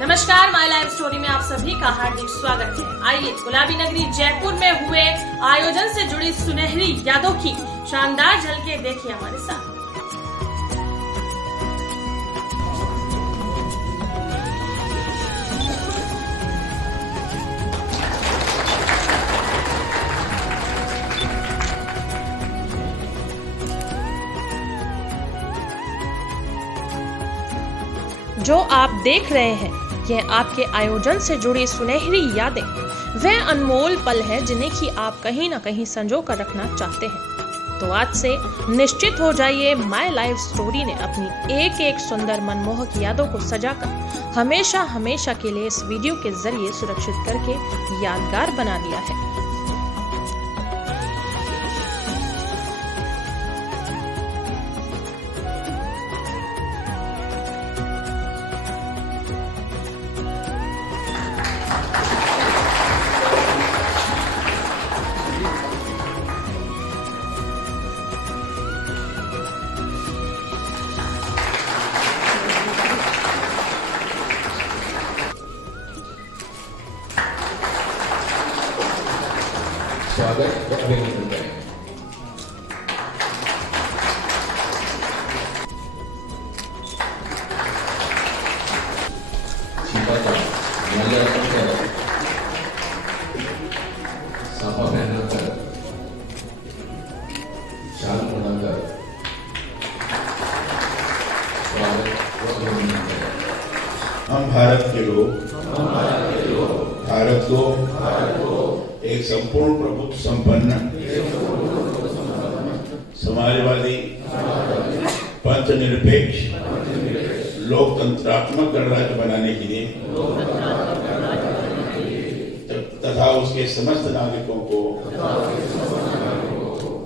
नमस्कार, my life story में आप सभी का हार्दिक स्वागत है। आइए गुलाबी नगरी जयपुर में हुए आयोजन से जुड़ी सुनहरी यादों की शानदार झलकें देखिए हमारे साथ। जो आप देख रहे हैं यह आपके आयोजन से जुड़ी सुनहरी यादें, वह अनमोल पल है जिन्हें कि आप कहीं ना कहीं संजो कर रखना चाहते हैं। तो आज से निश्चित हो जाइए, माय लाइफ स्टोरी ने अपनी एक एक सुंदर मनमोहक यादों को सजाकर हमेशा हमेशा के लिए इस वीडियो के जरिए सुरक्षित करके यादगार बना दिया है। स्वागत और अभिनंदन करें। साफा पहनाकर, शाल बनाकर स्वागत और अभिनंदन करें। हम भारत के लोग भारत को एक संपूर्ण प्रभुत्व संपन्न समाजवादी पंथनिरपेक्ष लोकतंत्रात्मक गणराज्य बनाने के लिए तथा उसके समस्त नागरिकों को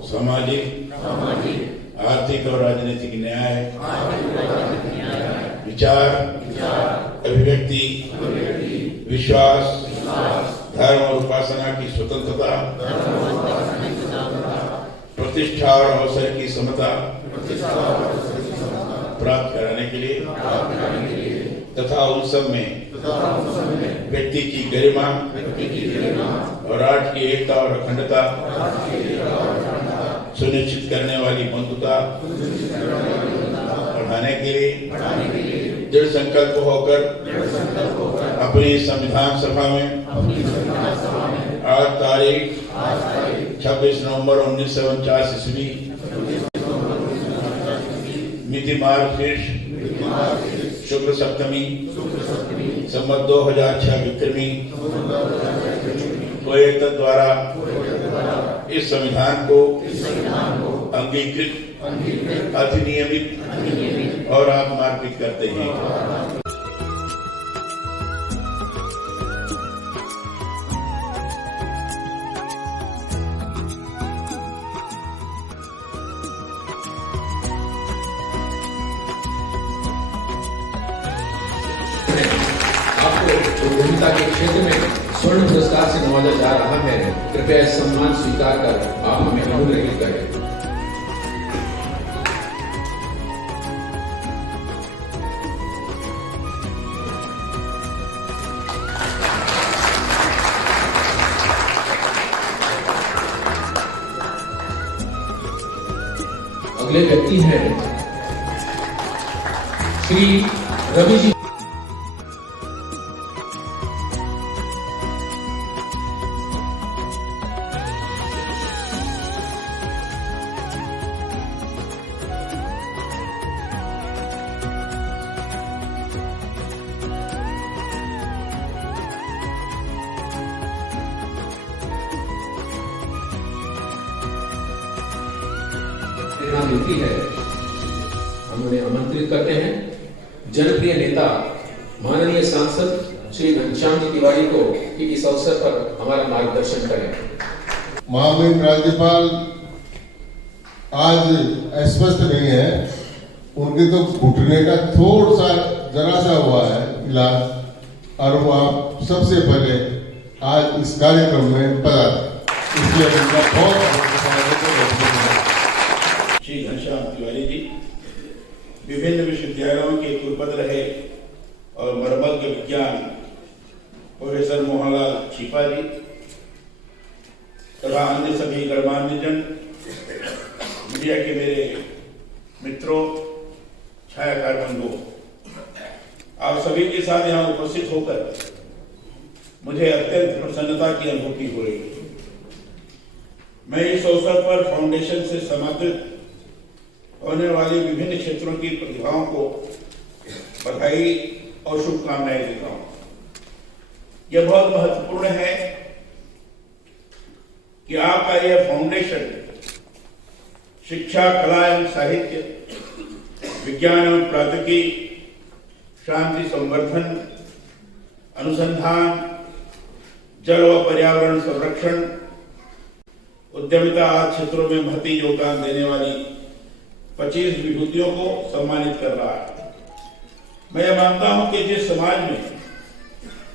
सामाजिक, आर्थिक और राजनीतिक न्याय, विचार, अभिव्यक्ति, विश्वास, धर्म और उपासना की स्वतंत्रता, प्रतिष्ठा और अवसर की समता प्राप्त कराने के लिए तथा उन सब में व्यक्ति की गरिमा और राष्ट्र की एकता और अखंडता सुनिश्चित करने वाली बंधुता बढ़ाने के लिए दृढ़ संकल्प होकर अपनी संविधान सभा में आज तारीख 26 नवंबर 1949 ईस्वी मिति मार्ग शुक्ल सप्तमी संवत 2006 विक्रमी को एक द्वारा इस संविधान को अंगीकृत, अधिनियमित और आत्मार्पित करते हैं। आपको उद्यमिता के क्षेत्र में स्वर्ण पुरस्कार से नवाजा जा रहा है। कृपया इस सम्मान स्वीकार कर आप हमें अनुग्रहित करें। अगले व्यक्ति हैं श्री रवि जी। मिलती है, हम उन्हें आमंत्रित करते हैं जनप्रिय नेता माननीय सांसद श्री घनश्याम जी तिवारी को कि इस अवसर पर हमारा मार्गदर्शन करें। महामहिम राज्यपाल आज अस्वस्थ नहीं है, उनके तो घुटने का थोड़ा सा जरा सा हुआ है इलाज, और वो आप सबसे पहले आज इस कार्यक्रम में पधारे, इसलिए उनका बहुत श्री घनश्याम तिवारी जी विभिन्न विश्वविद्यालयों के कुलपति रहे, और मर्मज्ञ विज्ञान प्रोफेसर मोहनलाल छिपा जी तथा अन्य सभी गणमान्य जन, मीडिया के मेरे मित्रों, छायाकार बंधुओं, आप सभी के साथ यहाँ उपस्थित होकर मुझे अत्यंत प्रसन्नता की अनुभूति हो रही है। मैं इस अवसर पर फाउंडेशन से समर्थित होने वाली विभिन्न क्षेत्रों की प्रतिभाओं को बधाई और शुभकामनाएं देता हूं। यह बहुत महत्वपूर्ण है कि आपका यह फाउंडेशन शिक्षा, कला एवं साहित्य, विज्ञान एवं प्रौद्योगिकी, शांति संवर्धन, अनुसंधान, जल व पर्यावरण संरक्षण, उद्यमिता आदि क्षेत्रों में महती योगदान देने वाली 25 विभूतियों को सम्मानित कर रहा है। मैं यह मानता हूं कि जिस समाज में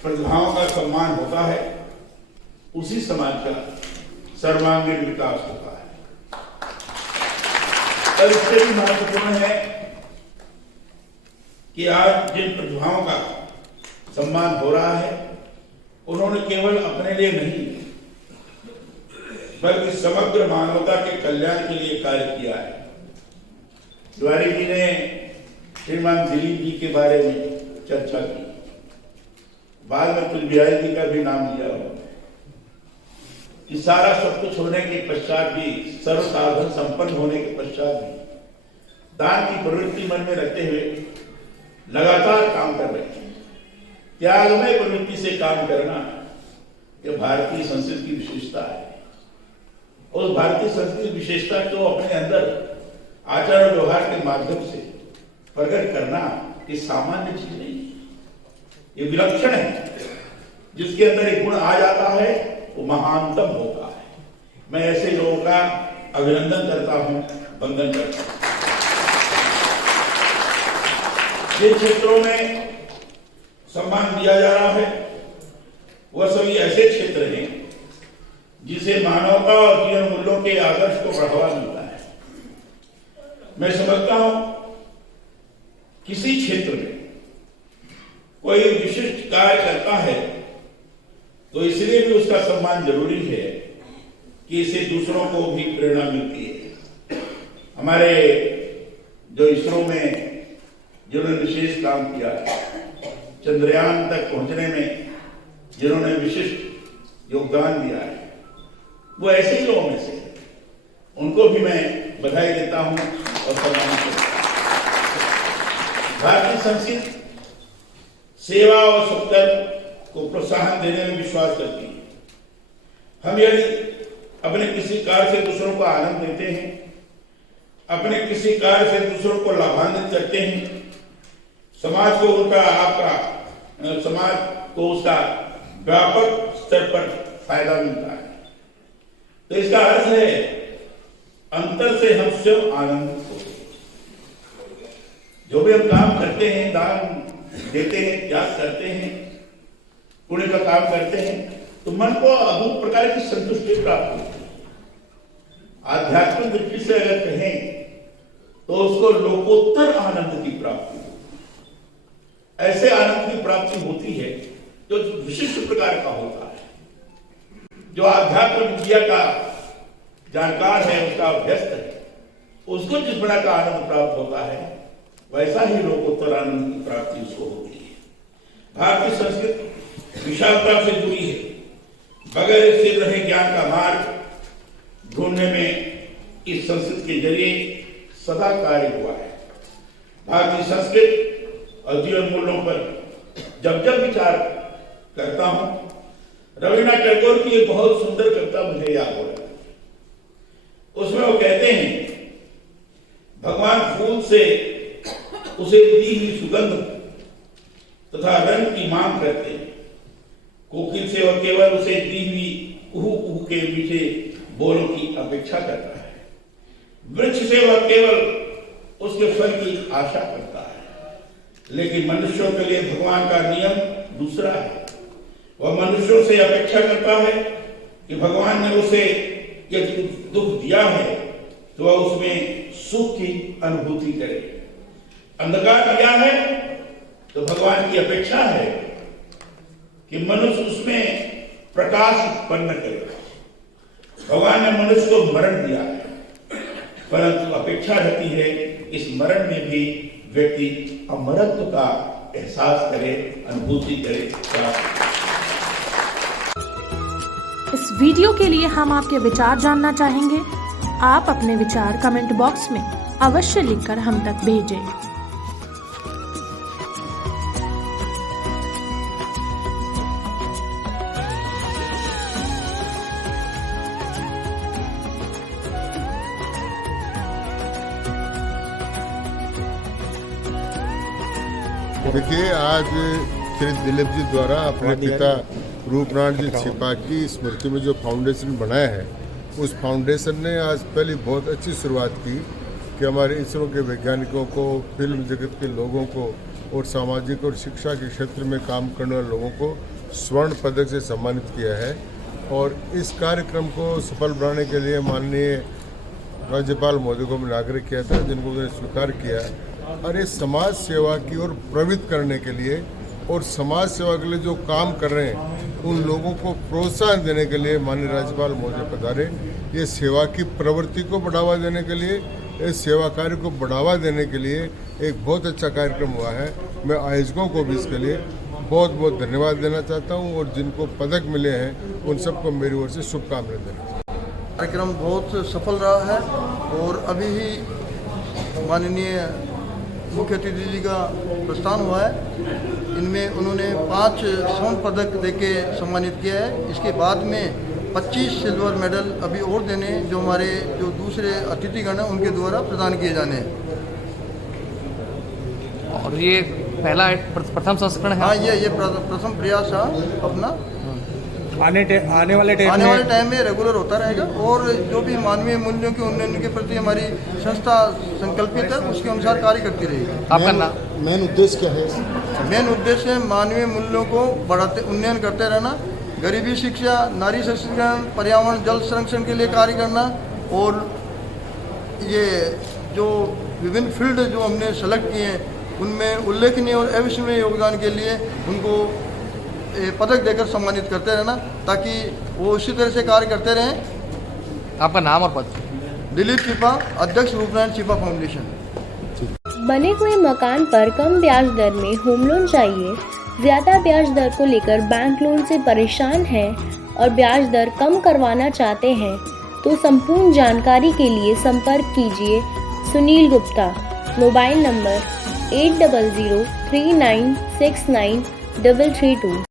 प्रतिभाओं का सम्मान होता है, उसी समाज का सर्वांगीण विकास होता है। और इससे भी महत्वपूर्ण है कि आज जिन प्रतिभाओं का सम्मान हो रहा है, उन्होंने केवल अपने लिए नहीं बल्कि समग्र मानवता के कल्याण के लिए कार्य किया है। तिवारी जी ने श्रीमान दिलीप जी के बारे में चर्चा की, बाद में कुलबिहारी जी का भी नाम लिया हो कि सारा सब कुछ होने के पश्चात भी, सर्व साधन संपन्न होने के पश्चात भी दान की प्रवृत्ति मन में रखते हुए लगातार काम कर रहे हैं। त्यागमय प्रवृत्ति से काम करना यह भारतीय संस्कृति की विशेषता है। उस भारतीय संस्कृति विशेषता को अपने अंदर आचार और व्यवहार के माध्यम से प्रकट करना ये सामान्य चीज नहीं है, ये विलक्षण है। जिसके अंदर एक गुण आ जाता है वो महानतम होता है। मैं ऐसे लोगों का अभिनंदन करता हूं, वंदन करता हूं। जिन क्षेत्रों में सम्मान दिया जा रहा है वह सभी ऐसे क्षेत्र हैं जिसे मानवता और जीवन मूल्यों के आदर्श को बढ़ावा मिलता है। मैं समझता हूं किसी क्षेत्र में कोई विशिष्ट कार्य करता है तो इसलिए भी उसका सम्मान जरूरी है कि इससे दूसरों को भी प्रेरणा मिलती है। हमारे जो इसरो में जिन्होंने विशेष काम किया है, चंद्रयान तक पहुंचने में जिन्होंने विशिष्ट योगदान दिया है, वो ऐसे ही लोगों में से, उनको भी मैं बधाई देता हूं और सम्मानित करता हूं। भारतीय संस्कृति सेवा और सत्कर्म को प्रोत्साहन देने में विश्वास करती है। हम यदि अपने किसी कार्य से दूसरों को आनंद देते हैं, अपने किसी कार्य से दूसरों को लाभान्वित करते हैं, समाज को उसका व्यापक स्तर पर फायदा मिलता है, तो इसका अर्थ है अंतर से हम स्वयं आनंदित होते हैं। जो भी हम काम करते हैं, दान देते हैं, त्याग करते हैं, पुण्य का काम करते हैं, तो मन को अद्भुत प्रकार की संतुष्टि प्राप्त होती है। आध्यात्मिक दृष्टि से अगर कहें तो उसको लोकोत्तर आनंद की प्राप्ति होती है। ऐसे आनंद की प्राप्ति होती है जो विशिष्ट प्रकार का होता है। जो आध्यात्म विद्या का जानकार है, उसका अभ्यस्त है, उसको जिस प्रकार का आनंद प्राप्त होता है, वैसा ही लोकोत्तर आनंद की प्राप्ति उसको होती है। भारतीय संस्कृति विशालता से जुड़ी है। बगैर स्थिर रहे ज्ञान का मार्ग ढूंढने में इस संस्कृति के जरिए सदा कार्य हुआ है। भारतीय संस्कृति और जीवन मूल्यों पर जब जब विचार करता हूं, रवीन्द्रनाथ टैगोर की एक बहुत सुंदर कविता मुझे याद हो रही है। उसमें वो कहते हैं, भगवान फूल से उसे दी हुई सुगंध तथा रंग की मांग करते हैं। कोकिल से वह केवल उसे दी हुई कुहू कुहू के मीठे बोलों की अपेक्षा करता है। वृक्ष से वह केवल उसके फल की आशा करता है। लेकिन मनुष्यों के लिए भगवान का नियम दूसरा है। वह मनुष्यों से अपेक्षा करता है कि भगवान ने उसे यदि दुख दिया है तो वह उसमें सुख की अनुभूति करे। अंधकार दिया है तो भगवान की अपेक्षा है कि मनुष्य उसमें प्रकाश उत्पन्न करे। भगवान ने मनुष्य को मरण दिया है, परंतु अपेक्षा रहती है इस मरण में भी व्यक्ति अमरत्व का एहसास करे, अनुभूति करे। इस वीडियो के लिए हम आपके विचार जानना चाहेंगे। आप अपने विचार कमेंट बॉक्स में अवश्य लिखकर हम तक भेजें। देखिए, आज श्री दिलीप जी द्वारा अपने पिता रूपनारायण जी छिपा की स्मृति में जो फाउंडेशन बनाया है, उस फाउंडेशन ने आज पहले बहुत अच्छी शुरुआत की कि हमारे इसरो के वैज्ञानिकों को, फिल्म जगत के लोगों को और सामाजिक और शिक्षा के क्षेत्र में काम करने वाले लोगों को स्वर्ण पदक से सम्मानित किया है। और इस कार्यक्रम को सफल बनाने के लिए माननीय राज्यपाल महोदय को मैंने आग्रह किया था, जिनको उन्होंने स्वीकार किया। और ये समाज सेवा की ओर प्रवृत्त करने के लिए और समाज सेवा के लिए जो काम कर रहे हैं उन लोगों को प्रोत्साहन देने के लिए माननीय राज्यपाल महोदय पधारे। ये सेवा की प्रवृत्ति को बढ़ावा देने के लिए, इस सेवा कार्य को बढ़ावा देने के लिए एक बहुत अच्छा कार्यक्रम हुआ है। मैं आयोजकों को भी इसके लिए बहुत बहुत धन्यवाद देना चाहता हूँ और जिनको पदक मिले हैं उन सबको मेरी ओर से शुभकामनाएं देना। कार्यक्रम बहुत सफल रहा है और अभी ही माननीय मुख्य अतिथि जी का प्रस्थान हुआ है। इनमें उन्होंने 5 स्वर्ण पदक देके सम्मानित किया है। इसके बाद में 25 सिल्वर मेडल अभी और देने जो हमारे जो दूसरे अतिथिगण हैं उनके द्वारा प्रदान किए जाने हैं। और ये पहला प्रथम संस्करण है। हाँ, ये प्रथम प्रयास है अपना। आने वाले टाइम में रेगुलर होता रहेगा और जो भी मानवीय मूल्यों के उन्नयन के प्रति हमारी संस्था संकल्पित है उसके अनुसार कार्य करती रहेगी। आपका नाम? मेन उद्देश्य क्या है? मेन उद्देश्य है मानवीय मूल्यों को बढ़ाते, उन्नयन करते रहना, गरीबी शिक्षा, नारी सशक्तिकरण, पर्यावरण, जल संरक्षण के लिए कार्य करना। और ये जो विभिन्न फील्ड जो हमने सेलेक्ट किए हैं उनमें उल्लेखनीय और अविस्मरणीय योगदान के लिए उनको पदक देकर सम्मानित करते रहना, ताकि वो इसी तरह से कार्य करते रहें। आपका नाम और पद? दिलीप छिपा, अध्यक्ष रूपनारायण छिपा फाउंडेशन। बने हुए मकान पर कम ब्याज दर में होम लोन चाहिए? ज़्यादा ब्याज दर को लेकर बैंक लोन से परेशान हैं और ब्याज दर कम करवाना चाहते हैं तो संपूर्ण जानकारी के लिए संपर्क कीजिए सुनील गुप्ता। Mobile number 8003969332।